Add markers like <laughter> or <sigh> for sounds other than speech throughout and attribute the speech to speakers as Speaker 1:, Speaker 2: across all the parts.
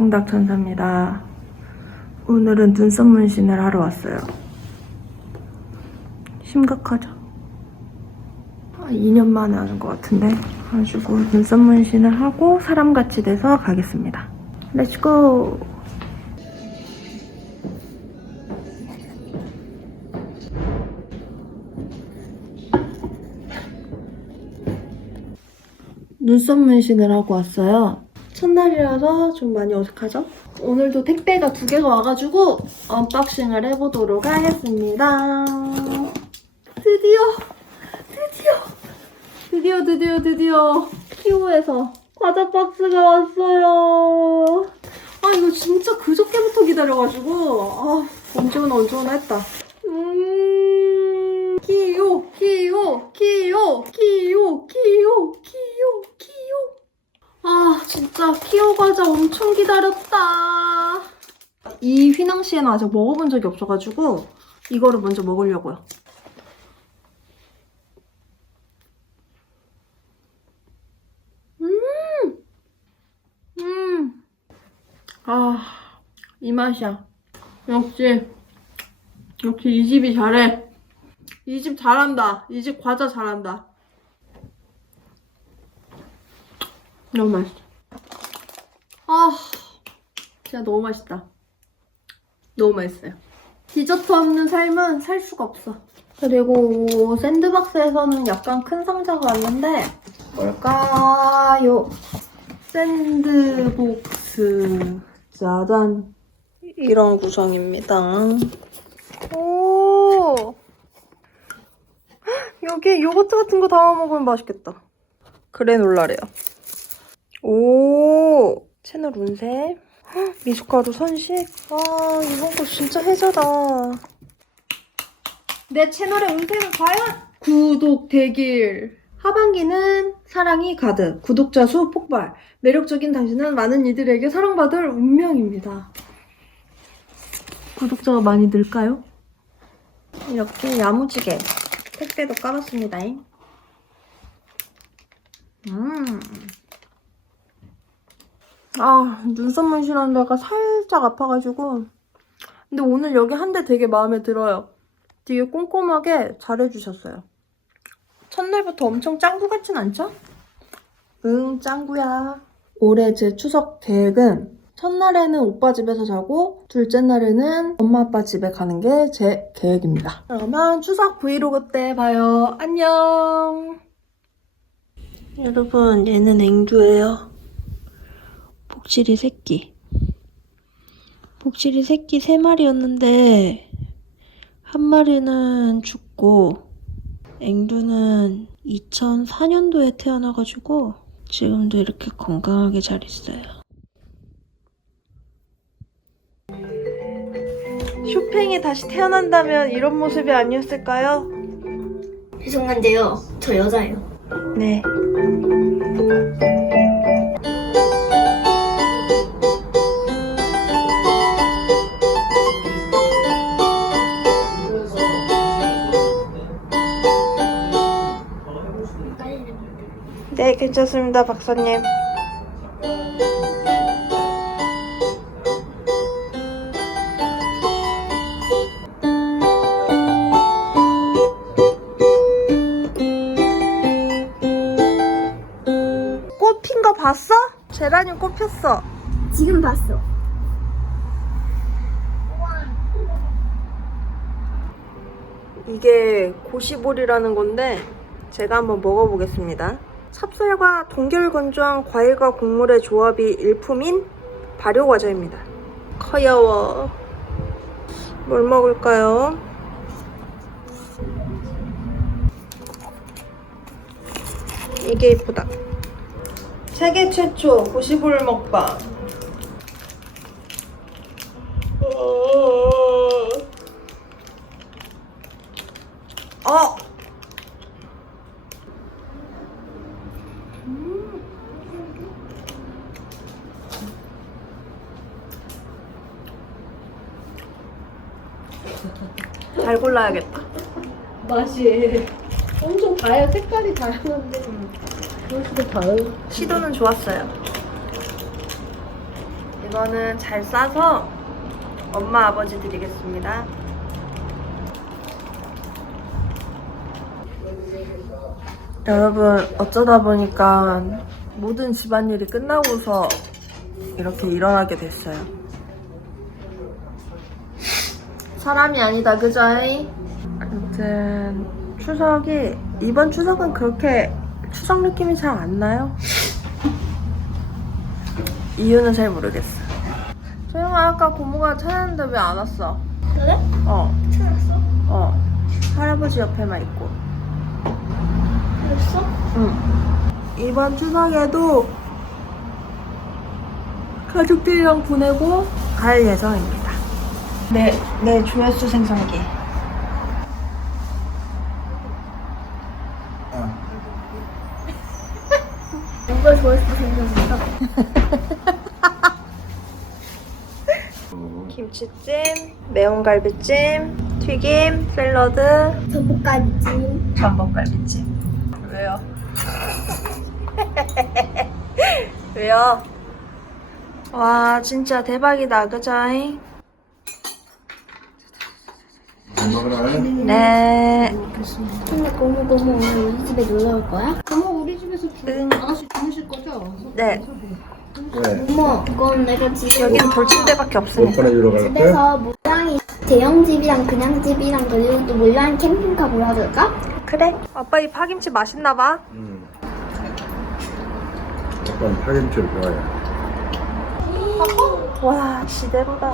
Speaker 1: 통닭 천사입니다. 오늘은 눈썹 문신을 하러 왔어요. 심각하죠? 아, 2년 만에 하는 것 같은데. 그래가지고 눈썹 문신을 하고 사람같이 돼서 가겠습니다. 렛츠고! 눈썹 문신을 하고 왔어요. 첫날이라서 좀 많이 어색하죠? 오늘도 택배가 두 개가 와가지고 언박싱을 해보도록 하겠습니다. 드디어, 드디어, 드디어, 드디어, 드디어 키오에서 과자 박스가 왔어요. 아 이거 진짜 그저께부터 기다려가지고 아 언제 오나 언제 오나 했다. 음 키오 키오 키오 키오 키오 키오 키오 아 진짜 키오 과자 엄청 기다렸다. 이 휘낭시에는 아직 먹어본 적이 없어가지고 이거를 먼저 먹으려고요. 음, 음, 아, 이 맛이야. 역시, 역시 이 집이 잘해. 이 집 잘한다. 이 집 과자 잘한다. 너무 맛있어. 아, 진짜 너무 맛있다. 너무 맛있어요. 디저트 없는 삶은 살 수가 없어. 그리고 샌드박스에서는 약간 큰 상자가 왔는데 뭘까요? 샌드복스 짜잔 이런 구성입니다. 오 여기 요거트 같은 거 담아 먹으면 맛있겠다. 그래놀라래요. 오 채널 운세? 헉, 미숫가루 선식? 아 이번 거 진짜 해자다. 내 채널의 운세는 과연? 구독 대길. 하반기는 사랑이 가득. 구독자 수 폭발. 매력적인 당신은 많은 이들에게 사랑받을 운명입니다. 구독자가 많이 늘까요? 이렇게 야무지게 택배도 까봤습니다 음. 아 눈썹 문신한 데가 살짝 아파가지고 근데 오늘 여기 한 대 되게 마음에 들어요 되게 꼼꼼하게 잘해주셨어요. 첫날부터 엄청 짱구 같진 않죠? 응, 짱구야. 올해 제 추석 계획은 첫날에는 오빠 집에서 자고 둘째 날에는 엄마 아빠 집에 가는 게 제 계획입니다. 그러면 추석 브이로그 때 봐요. 안녕. 여러분, 얘는 앵두예요. 복실이 새끼. 복실이 새끼 세 마리였는데 한 마리는 죽고 앵두는 2004년도에 태어나가지고 지금도 이렇게 건강하게 잘 있어요. 쇼팽이 다시 태어난다면 이런 모습이 아니었을까요?
Speaker 2: 죄송한데요. 저 여자예요.
Speaker 1: 네. 네, 괜찮습니다, 박사님. 꽃 핀 거 봤어? 제라늄 꽃 폈어.
Speaker 2: 지금 봤어.
Speaker 1: 이게 고시볼이라는 건데 제가 한번 먹어보겠습니다. 찹쌀과 동결건조한 과일과 곡물의 조합이 일품인 발효과자입니다. 커여워. 뭘 먹을까요? 이게 이쁘다. 세계 최초 고시볼 먹방. 어! 잘 골라야겠다.
Speaker 2: 맛이 엄청 다양 색깔이 다양한데 맛이 다양.
Speaker 1: 시도는 좋았어요. 이거는 잘 싸서 엄마 아버지 드리겠습니다. 여러분 어쩌다 보니까 모든 집안일이 끝나고서 이렇게 일어나게 됐어요. 사람이 아니다, 그죠? 아무튼 추석이 이번 추석은 그렇게 추석 느낌이 잘 안 나요. 이유는 잘 모르겠어. 조영아 아까 고모가 찾았는데 왜 안 왔어?
Speaker 2: 그래?
Speaker 1: 어,
Speaker 2: 찾았어?
Speaker 1: 어. 할아버지 옆에만 있고.
Speaker 2: 그랬어?
Speaker 1: 응. 이번 추석에도 가족들이랑 보내고 갈 예정입니다. 네, 네 조회수 생성기.
Speaker 2: 누가 좋아했어 생각났어?
Speaker 1: 김치찜, 매운 갈비찜, 튀김, 샐러드,
Speaker 2: 전복갈비찜
Speaker 1: 전복갈비찜. 왜요? <laughs> 왜요? 와 진짜 대박이다 그자잉? 네.
Speaker 2: 근데 고모 고모 오늘 우리 집에 놀러 올 거야? 고모 우리 집에서 주,
Speaker 1: 응.
Speaker 2: 아가씨 주무실 거죠?
Speaker 1: 네.
Speaker 3: 네.
Speaker 2: 고모 그건 내가 지금
Speaker 1: 여기는 돌침대밖에 없으니까.
Speaker 3: 오빠네 주러.
Speaker 2: 집에서 모양이 대형 집이랑 그냥 집이랑 그리고 또 모양 캠핑카 몰아줄까?
Speaker 1: 그래. 아빠 이 파김치 맛있나 봐.
Speaker 3: 음. 오빠는 파김치를 좋아해.
Speaker 1: 와 지대로다.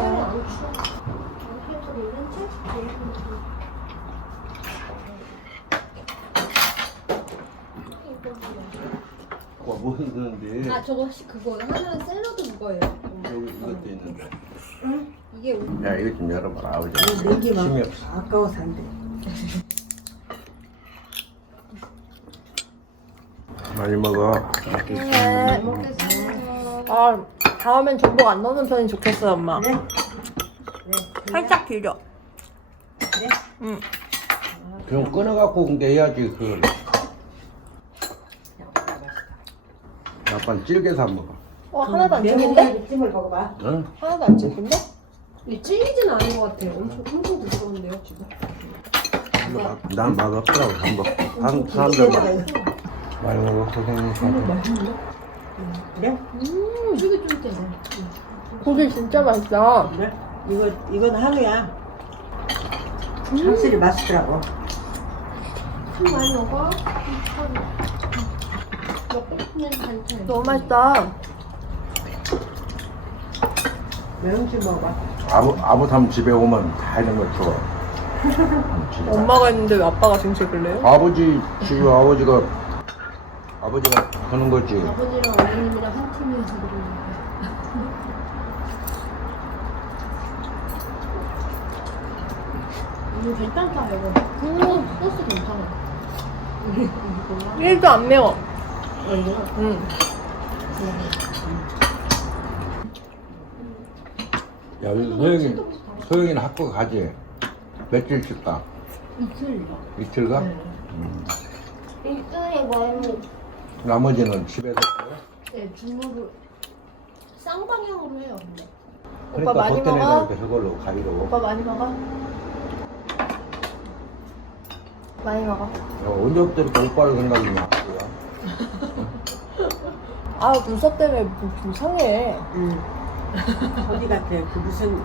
Speaker 3: 와, 무슨 쓰는데?
Speaker 4: 아 저거 혹시 그거 하나는 샐러드 그거예요.
Speaker 3: 여기 이것도 있는데.
Speaker 4: 이게 우-
Speaker 3: 야, 이거 좀 열어봐. 아버지.
Speaker 5: 네 개만
Speaker 3: 힘이 없어.
Speaker 5: 아까워서 안 돼.
Speaker 3: 많이 먹어.
Speaker 1: 네.
Speaker 4: 먹겠습니다.
Speaker 1: 아 다음엔 전복 안 넣는 편이 좋겠어요 엄마.
Speaker 5: 그래?
Speaker 1: 살짝 비려.
Speaker 5: 그래?
Speaker 1: 응.
Speaker 3: 좀 끊어갖고 근데 해야지, 그걸. 아빠는 질겨서 안 먹어.
Speaker 1: 어 하나도 안 찔긴데?
Speaker 5: 매운찜을 먹어봐.
Speaker 3: 응?
Speaker 1: 하나도 안 찔긴데?
Speaker 4: 이게 찔리진 않은 것 같아요. 엄청 엄청 부드러운데요 지금.
Speaker 3: 맛- 난 맛없더라고, 한 번. 한 사람들 맛. 많이 먹어, 고생했어.
Speaker 5: 그래?
Speaker 4: 음 쫄깃쫄깃해.
Speaker 1: 고기 진짜 맛있다.
Speaker 5: 그래? 이거 이건 한우야. 확실히 맛있더라고.
Speaker 4: 좀 많이 먹어.
Speaker 1: 너무 맛있다.
Speaker 5: 매운찜 먹어봐.
Speaker 3: 아버, 아버삼 집에 오면 다 이런 거 줘. 진짜.
Speaker 1: 엄마가 있는데 왜 아빠가 지금 찍을래요?
Speaker 3: 아버지, 지금 아버지가, 아버지가 하는 거지.
Speaker 4: 아버지랑 어머님이랑 한 팀이어서 그러는 거야. 이거 괜찮다 이거. 음 소스 괜찮아.
Speaker 1: 1도 안 매워. 응.
Speaker 3: 야, 소영이, 소영이는 학교 가지? 며칠씩 가?
Speaker 4: 이틀.
Speaker 3: 이틀 가?
Speaker 4: 네.
Speaker 3: 음.
Speaker 2: 일등에 뭐니?
Speaker 3: 나머지는 집에서 가요?
Speaker 4: 네 주무를 쌍방향으로 해요. 근데.
Speaker 1: 오빠 많이
Speaker 3: 그때는
Speaker 1: 먹어?
Speaker 3: 이렇게 저걸로 가위로.
Speaker 1: 오빠 많이 먹어? 많이 먹어.
Speaker 3: 야, 언제부터 이렇게 오빠를 생각이냐? <laughs>
Speaker 1: 아 눈썹 때문에 뭐 불쌍해.
Speaker 5: 응. 어디 같아? 그 무슨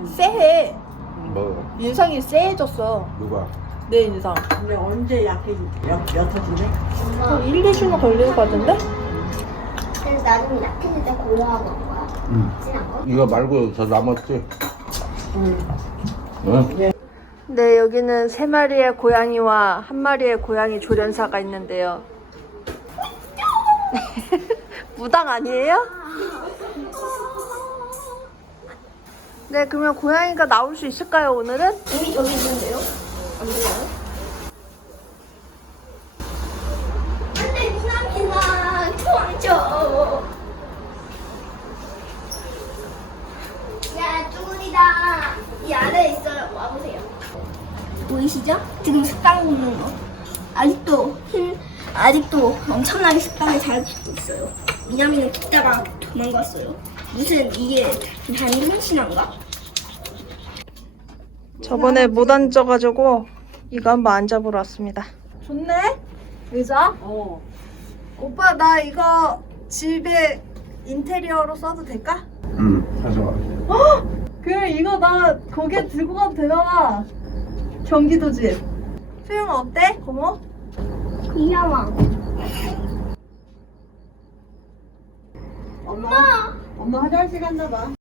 Speaker 5: 무슨
Speaker 1: 쎄해.
Speaker 3: 뭐,
Speaker 1: 인상이 쎄해졌어.
Speaker 3: 누가?
Speaker 1: 내 인상.
Speaker 5: 근데 언제 약해지? 약 옅어지네?
Speaker 2: 엄마
Speaker 1: 1, 2주는 걸릴 것 같은데?
Speaker 2: 그래서 나중에 약해질 때 고려하고 한 거야
Speaker 3: 응.
Speaker 2: 진한 거?
Speaker 3: 이거 말고 저 남았지?
Speaker 5: 응.
Speaker 3: 응?
Speaker 1: 네, 여기는 세 마리의 고양이와 한 마리의 고양이 조련사가 있는데요. <laughs> 무당 아니에요? <laughs> 네, 그러면 고양이가 나올 수 있을까요, 오늘은?
Speaker 2: 이미 저기 있는데요? 안 돼요? 안돼 미남이나 도와줘 야 쭈구리다 이 안에 있어요 와보세요 보이시죠? 지금 식당 먹는 거 아직도 힘 아직도 엄청나게 식당을 잘 지고 있어요 미남이는 기다가 도망갔어요? 무슨 이게 단순신한가?
Speaker 1: 저번에 못 앉아가지고 이거 한번 앉아보러 왔습니다. 좋네? 의자?
Speaker 5: 어.
Speaker 1: 오빠 나 이거 집에 인테리어로 써도 될까?
Speaker 3: 응 가져와
Speaker 1: 그럼 이거 나 거기에 들고 가도 되잖아. 경기도 집. 수영 어때? 고모?
Speaker 2: 귀여워.
Speaker 5: 엄마. 엄마 화장실 갔나 봐.